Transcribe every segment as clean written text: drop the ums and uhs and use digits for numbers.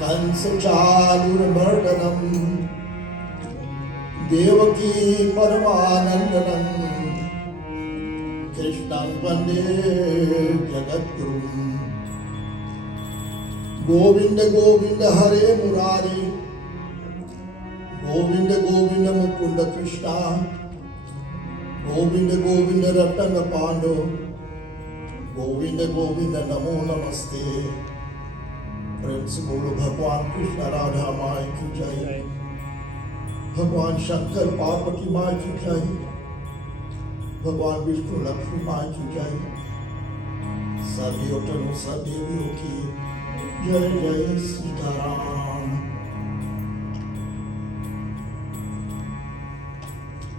कंसचारुर्मर्दनं देवकी परमानन्दनं कृष्णं वन्दे जगद्गुरुं गोविंद गोविंद हरे मुरारी गोविंद गोविंद मुकुंद कृष्णा गोविंद गोविंद रत्न पांडव गोविंद गोविंद नमो नमस्ते। प्रेम से बोलो भगवान कृष्ण राधा माई की जय, भगवान शंकर पार्वती माई की जय, भगवान विष्णु लक्ष्मी माई की जय, सभी अवतारों सभी देवियों की जय जय Sitaram.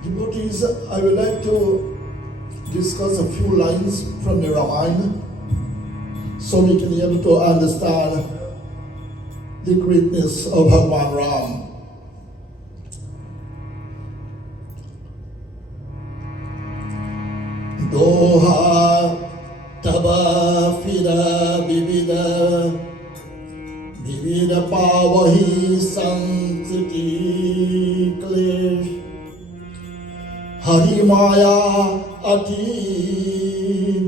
Devotees, I would like to discuss a few lines from the Ramayana so we can be able to understand the greatness of Bhagwan Ram. Doha taba fira vivida pavahi sankriti klesh Hari Maya ati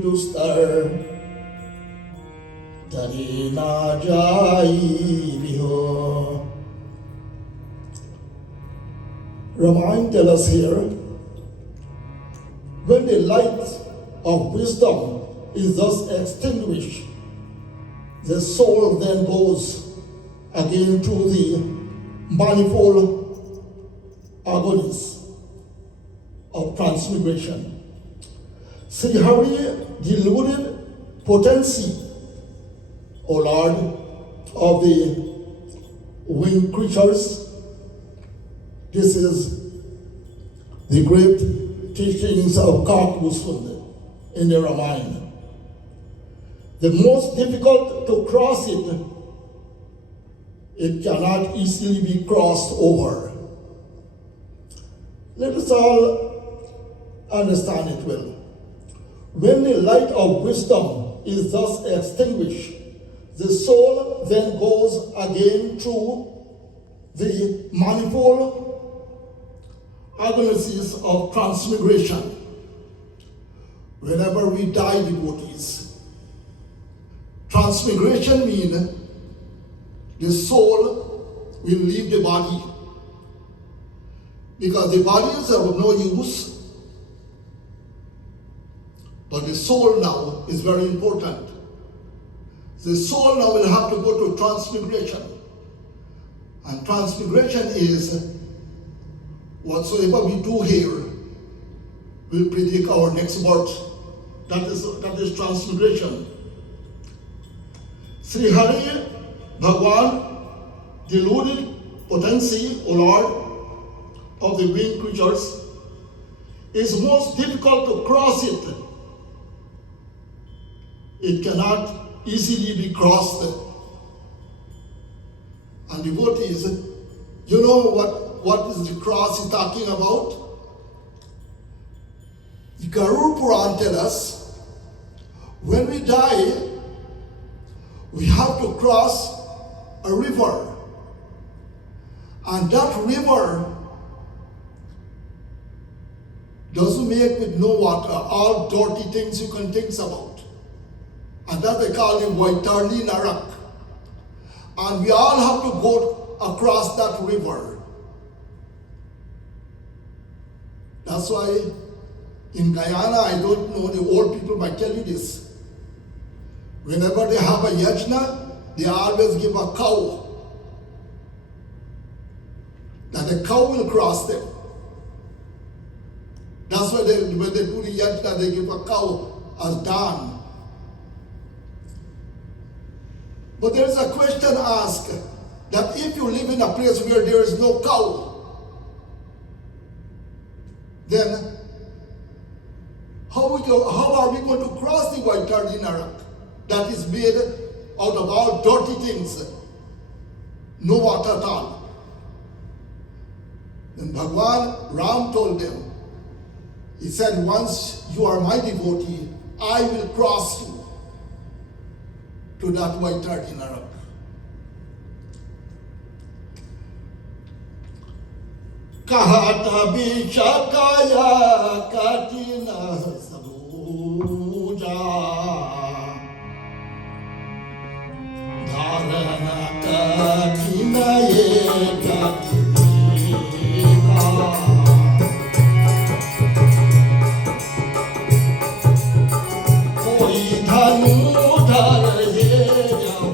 dustar tari na jai viho. Ramayana tells us here, when the light of wisdom is thus extinguished, the soul then goes again to the manifold agonies of transmigration. Sri Hari, deluded potency, O Lord of the winged creatures, this is the great teachings of Kakusund in the Ramayana. The most difficult to cross it, it cannot easily be crossed over. Let us all understand it well. When the light of wisdom is thus extinguished, the soul then goes again through the manifold agonies of transmigration. Whenever we die, devotees, transmigration means the soul will leave the body, because the body is of no use, but the soul now is very important. The soul now will have to go to transmigration. And transmigration is whatsoever we do here will predict our next birth. That is transmigration. Sri Hari, Bhagwan, deluded potency, O Lord of the winged creatures, is most difficult to cross it. It cannot easily be crossed. And devotees, you know what is the cross he's talking about? The Garuda Puran tells us, when we die, we have to cross a river. And that river doesn't make with no water, all dirty things you can think about. And that they call it Vaitarli Narak. And we all have to go across that river. That's why in Guyana, I don't know, the old people might tell you this. Whenever they have a yajna, they always give a cow. That the cow will cross them. That's why when they do the yajna, they give a cow as dan. But there is a question asked that if you live in a place where there is no cow, then how are we going to cross the Vaitarli Narak that is made out of all dirty things, no water at all? Then Bhagwan Ram told them, he said, once you are my devotee, I will cross you to that Vaitarli Narak. Kahata bichakaya katina sabuja dharana katina ye katina koi dhanu dhar he jao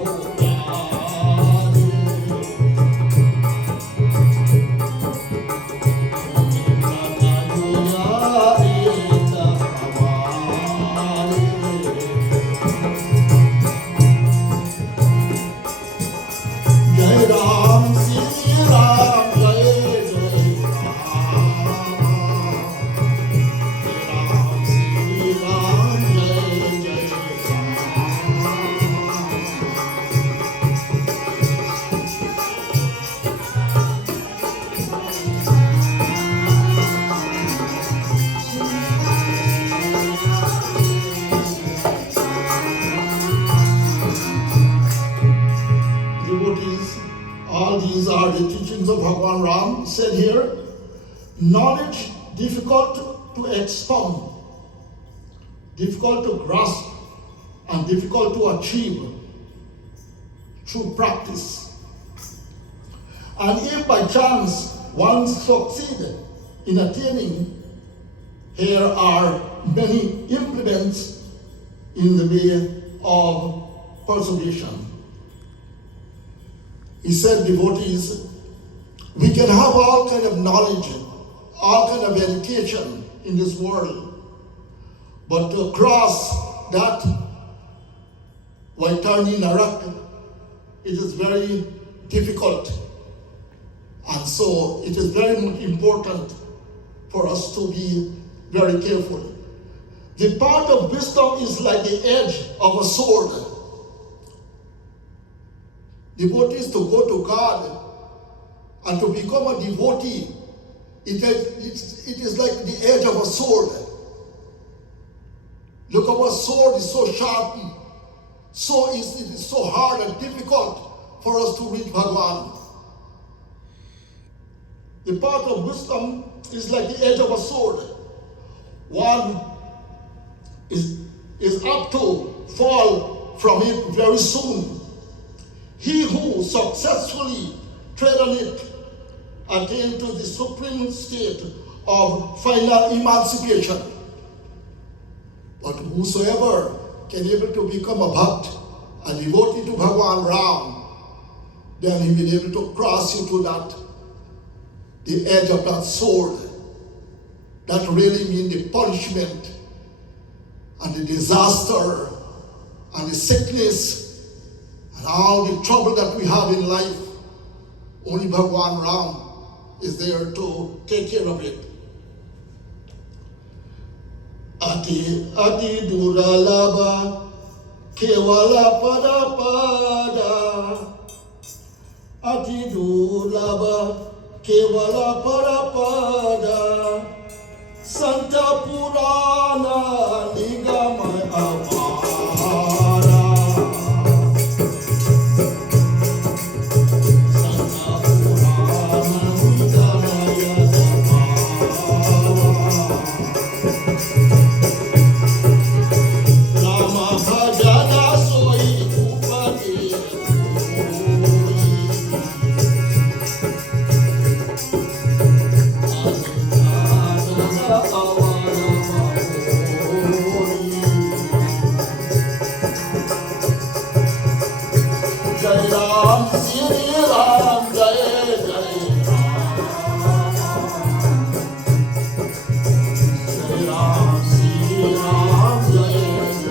All these are the teachings of Bhagavan Ram said here. Knowledge difficult to expound, difficult to grasp, and difficult to achieve through practice. And if by chance one succeeds in attaining, here are many implements in the way of persecution. He said, devotees, we can have all kind of knowledge, all kind of education in this world, but to cross that Vaitani Narak, it is very difficult. And so it is very much important for us to be very careful. The path of wisdom is like the edge of a sword. Devotees to go to God and to become a devotee, it is like the edge of a sword. Look, our sword is so sharp, it is so hard and difficult for us to reach Bhagavan. The path of wisdom is like the edge of a sword. One is apt to fall from it very soon. He who successfully tread on it attains to the supreme state of final emancipation. But whosoever can able to become a bhakt, a devotee to Bhagavan Ram, then he will be able to cross into the edge of that sword. That really means the punishment and the disaster and the sickness and all the trouble that we have in life. Only Bhagavan Ram is there to take care of it. Ati duralaba kevala pada pada. Ati duralaba kevala pada pada. Santa Purana Nigama Avara. Santa Purana Nigama Avara. Rama Bhajana Soi Upati. Jai Ram, Sri Ram, Jai Jai Ram. Jai Ram, Sri Ram, Jai Jai Ram.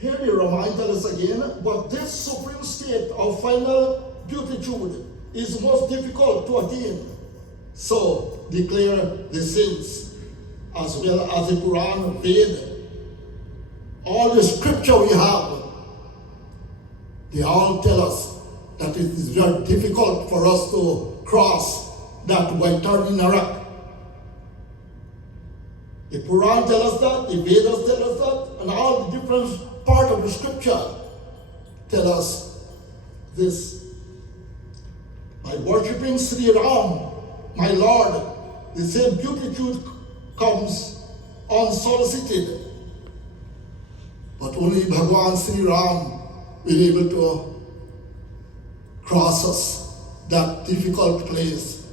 Here the Ramayana tells us again, but this supreme state of final beatitude is most difficult to attain. So declare the saints, as well as the Quran, Veda, all the scripture we have, they all tell us that it is very difficult for us to cross that Vaitani Narak. The Quran tells us that, the Vedas tell us that, and all the different part of the scripture tell us this. By worshipping Sri Ram, my Lord, the same beatitude comes unsolicited. But only Bhagwan Sri Ram will be able to cross us that difficult place,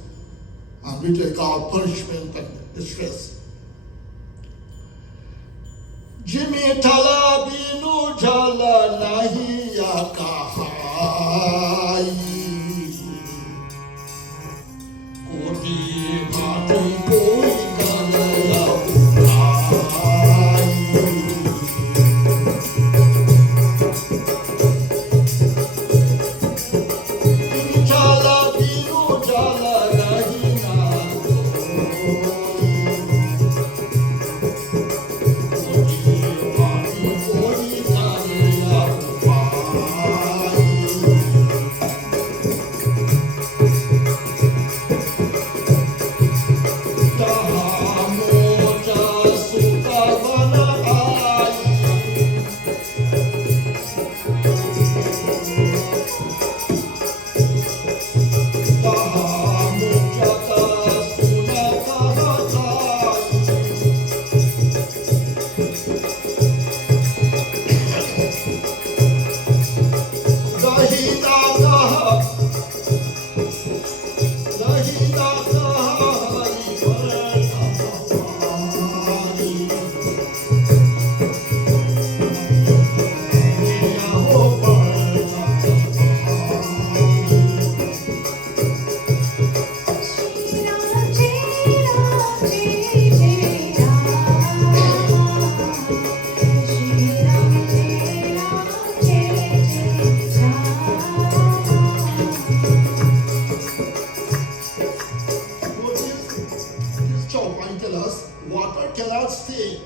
and we take our punishment and distress. Jimmy Tala Binu Jala Nahiya Kahai Koti Bhati Koi Kalaya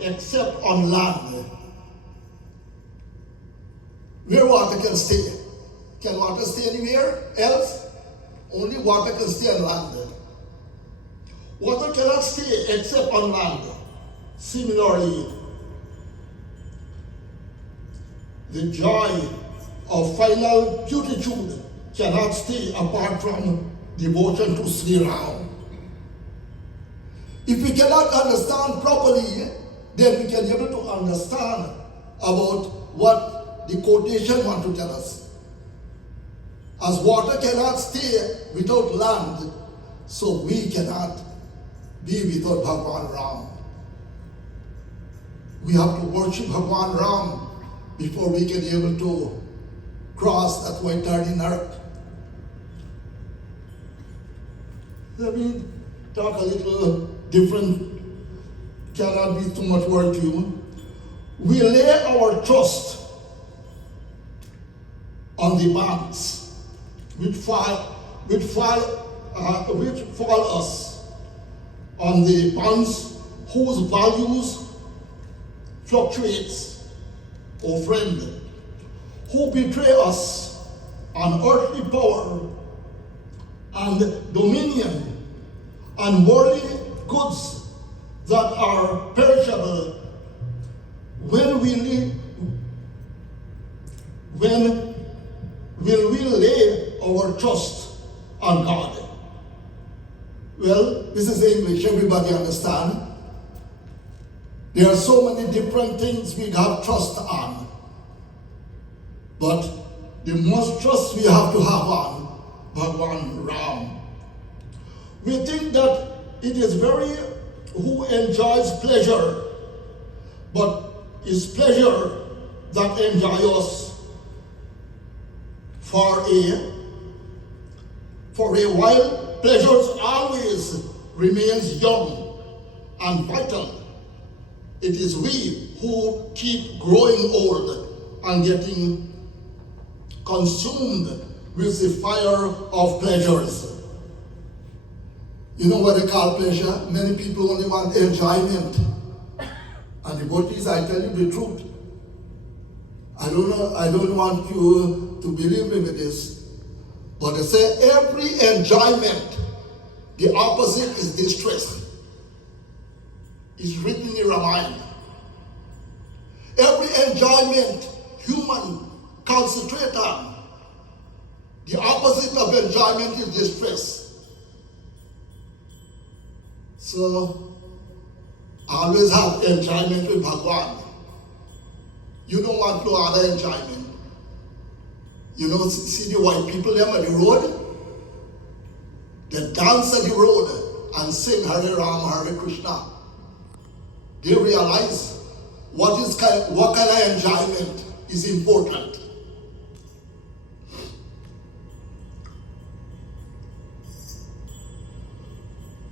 except on land. Where water can stay? Can water stay anywhere else? Only water can stay on land. Water cannot stay except on land. Similarly, the joy of final beatitude cannot stay apart from devotion to Sri Ram. If we cannot understand properly, then we can be able to understand about what the quotation wants to tell us. As water cannot stay without land, so we cannot be without Bhagwan Ram. We have to worship Bhagwan Ram before we can be able to cross that Vaitari Narak. Let me talk a little different, cannot be too much word to you. We lay our trust on the banks which fall us, on the bonds whose values fluctuates, O friend, who betray us on earthly power and dominion and worldly goods that are perishable. When will we lay our trust on God? Well, this is English, everybody understand. There are so many different things we have trust on. But the most trust we have to have on Bhagwan Ram. We think that it is very who enjoys pleasure, but it's pleasure that enjoys us for a while. Pleasures always remains young and vital. It is we who keep growing old and getting consumed with the fire of pleasures. You know what they call pleasure? Many people only want enjoyment. And the devotees, I tell you the truth. I don't want you to believe me with this, but they say every enjoyment, the opposite is distress. It's written in Ramayana. Every enjoyment human concentrate on The opposite of enjoyment is distress. So, always have enjoyment with Bhagwan. You don't want no other enjoyment. You know, see the white people them on the road? They dance at the road and sing Hare Ram, Hare Krishna. They realize what kind of enjoyment is important.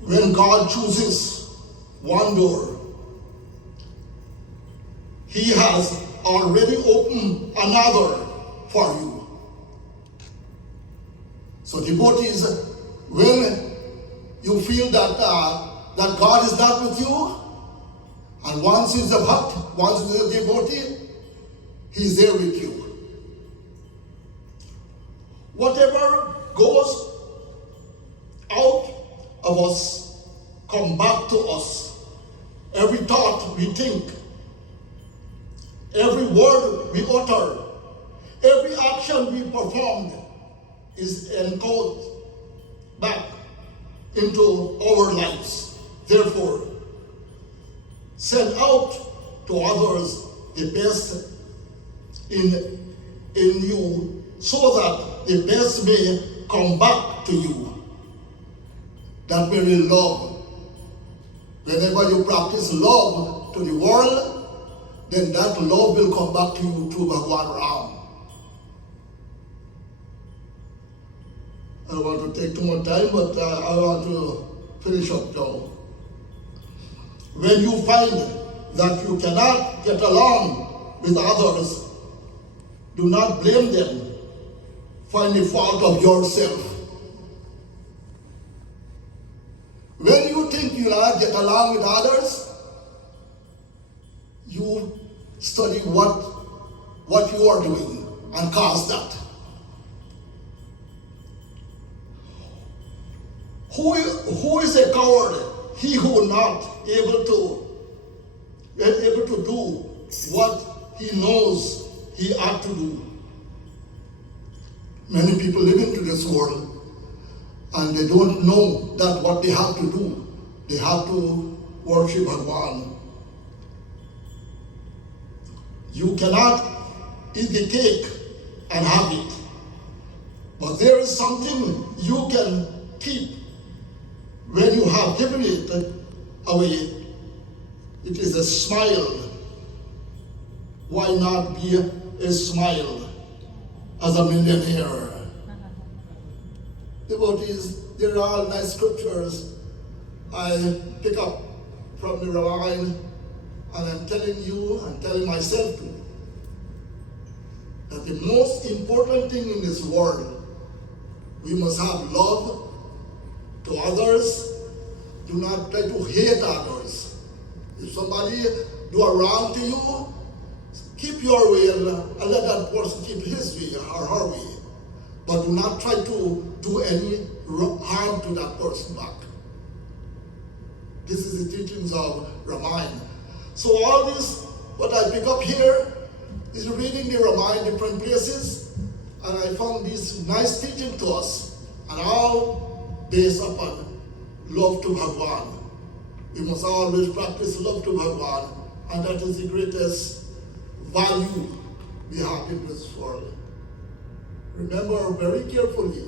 When God chooses one door, He has already opened another for you. So devotees, when you feel that that God is not with you, and once is a bhakt, once is a devotee, He's there with you. Whatever goes out of us come back to us. Every thought we think, every word we utter, every action we performed is encoded back into our lives. Therefore, send out to others the best in you, so that the best may come back to you. That very love. Whenever you practice love to the world, then that love will come back to you through Bhagwan Ram. I don't want to take too much time, but I want to finish up now. When you find that you cannot get along with others, do not blame them. Find the fault of yourself. When you think you cannot get along with others, you study what you are doing and cause that. Who is a coward? He who not able to do what he knows he ought to do. Many people live into this world and they don't know that what they have to do. They have to worship Bhagwan. You cannot eat the cake and have it. But there is something you can keep when you have given it away. It is a smile. Why not be a smile as a millionaire? Devotees, there are all nice scriptures I pick up from the Ramayana, and I'm telling you, I'm telling myself too, that the most important thing in this world, we must have love to others. Do not try to hate others. If somebody do a wrong to you, keep your way and let that person keep his way or her way. But do not try to do any harm to that person back. This is the teachings of Ramayana. So all this, what I pick up here, is reading the Ramayana different places, and I found this nice teaching to us, and all based upon love to Bhagwan. We must always practice love to Bhagwan, and that is the greatest value we have in this world. Remember very carefully,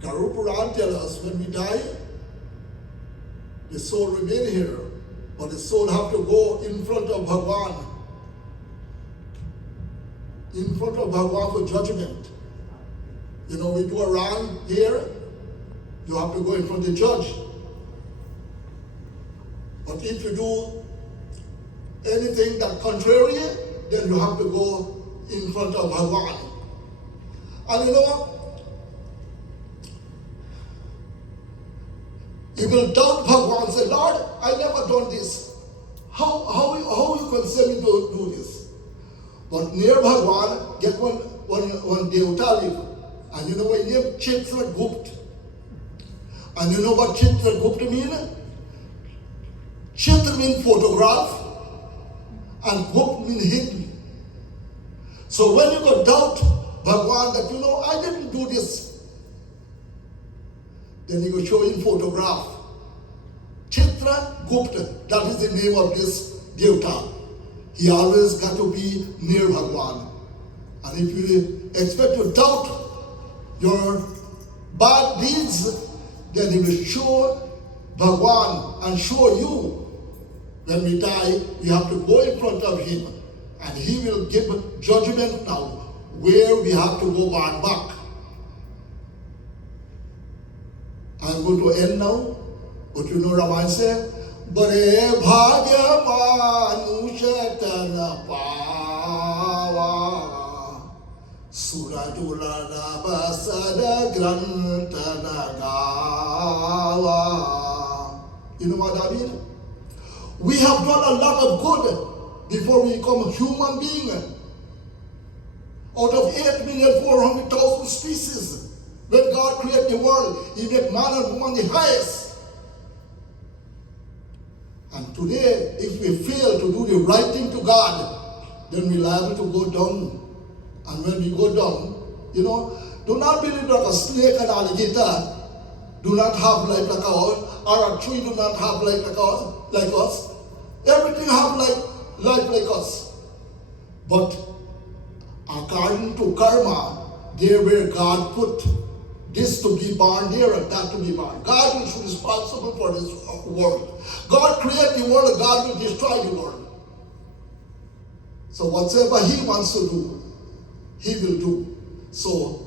Garu Puran tells us when we die, the soul remain here, but the soul have to go in front of Bhagwan. In front of Bhagwan for judgment. You know, we do a wrong here, you have to go in front of the judge. But if you do anything that contrary, then you have to go in front of Bhagwan. And you know, you will doubt Bhagwan and say, Lord, I never done this. How you can say me to do this? But near Bhagwan, get one Devtali. And you know what name? Chitragupta. And you know what Chitragupta means? Chitra means photograph, and Gupta means hidden. So when you got doubt Bhagwan that, I didn't do this. Then he will show in photograph. Chitra Gupta, that is the name of this Devta. He always got to be near Bhagwan. And if you expect to doubt your bad deeds, then he will show Bhagwan and show you. When we die, we have to go in front of him, and he will give judgment now where we have to go back. I'm going to end now, but Ramayana said, Bare bhagya manushatana pava Suradula basada grantana gava. You know what that means? We have done a lot of good before we become human beings. Out of 8,400,000 species, when God created the world, He made man and woman the highest. And today, if we fail to do the right thing to God, then we're liable to go down. And when we go down, do not believe that a snake and alligator do not have life like ours, or a tree do not have life like us. Everything have life like us. But according to karma, there where God put this to be born there and that to be born. God is responsible for this world. God created the world, God will destroy the world. So whatever He wants to do, He will do. So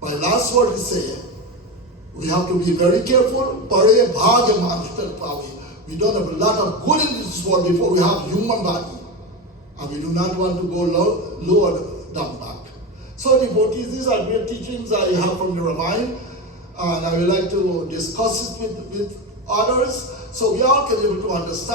my last word is say, we have to be very careful. Pare bhagya manushtana pavi. We don't have a lot of good in this world before we have human body. And we do not want to go lower down back. So devotees, these are great teachings I have from the Ramayana. And I would like to discuss it with others so we all can be able to understand.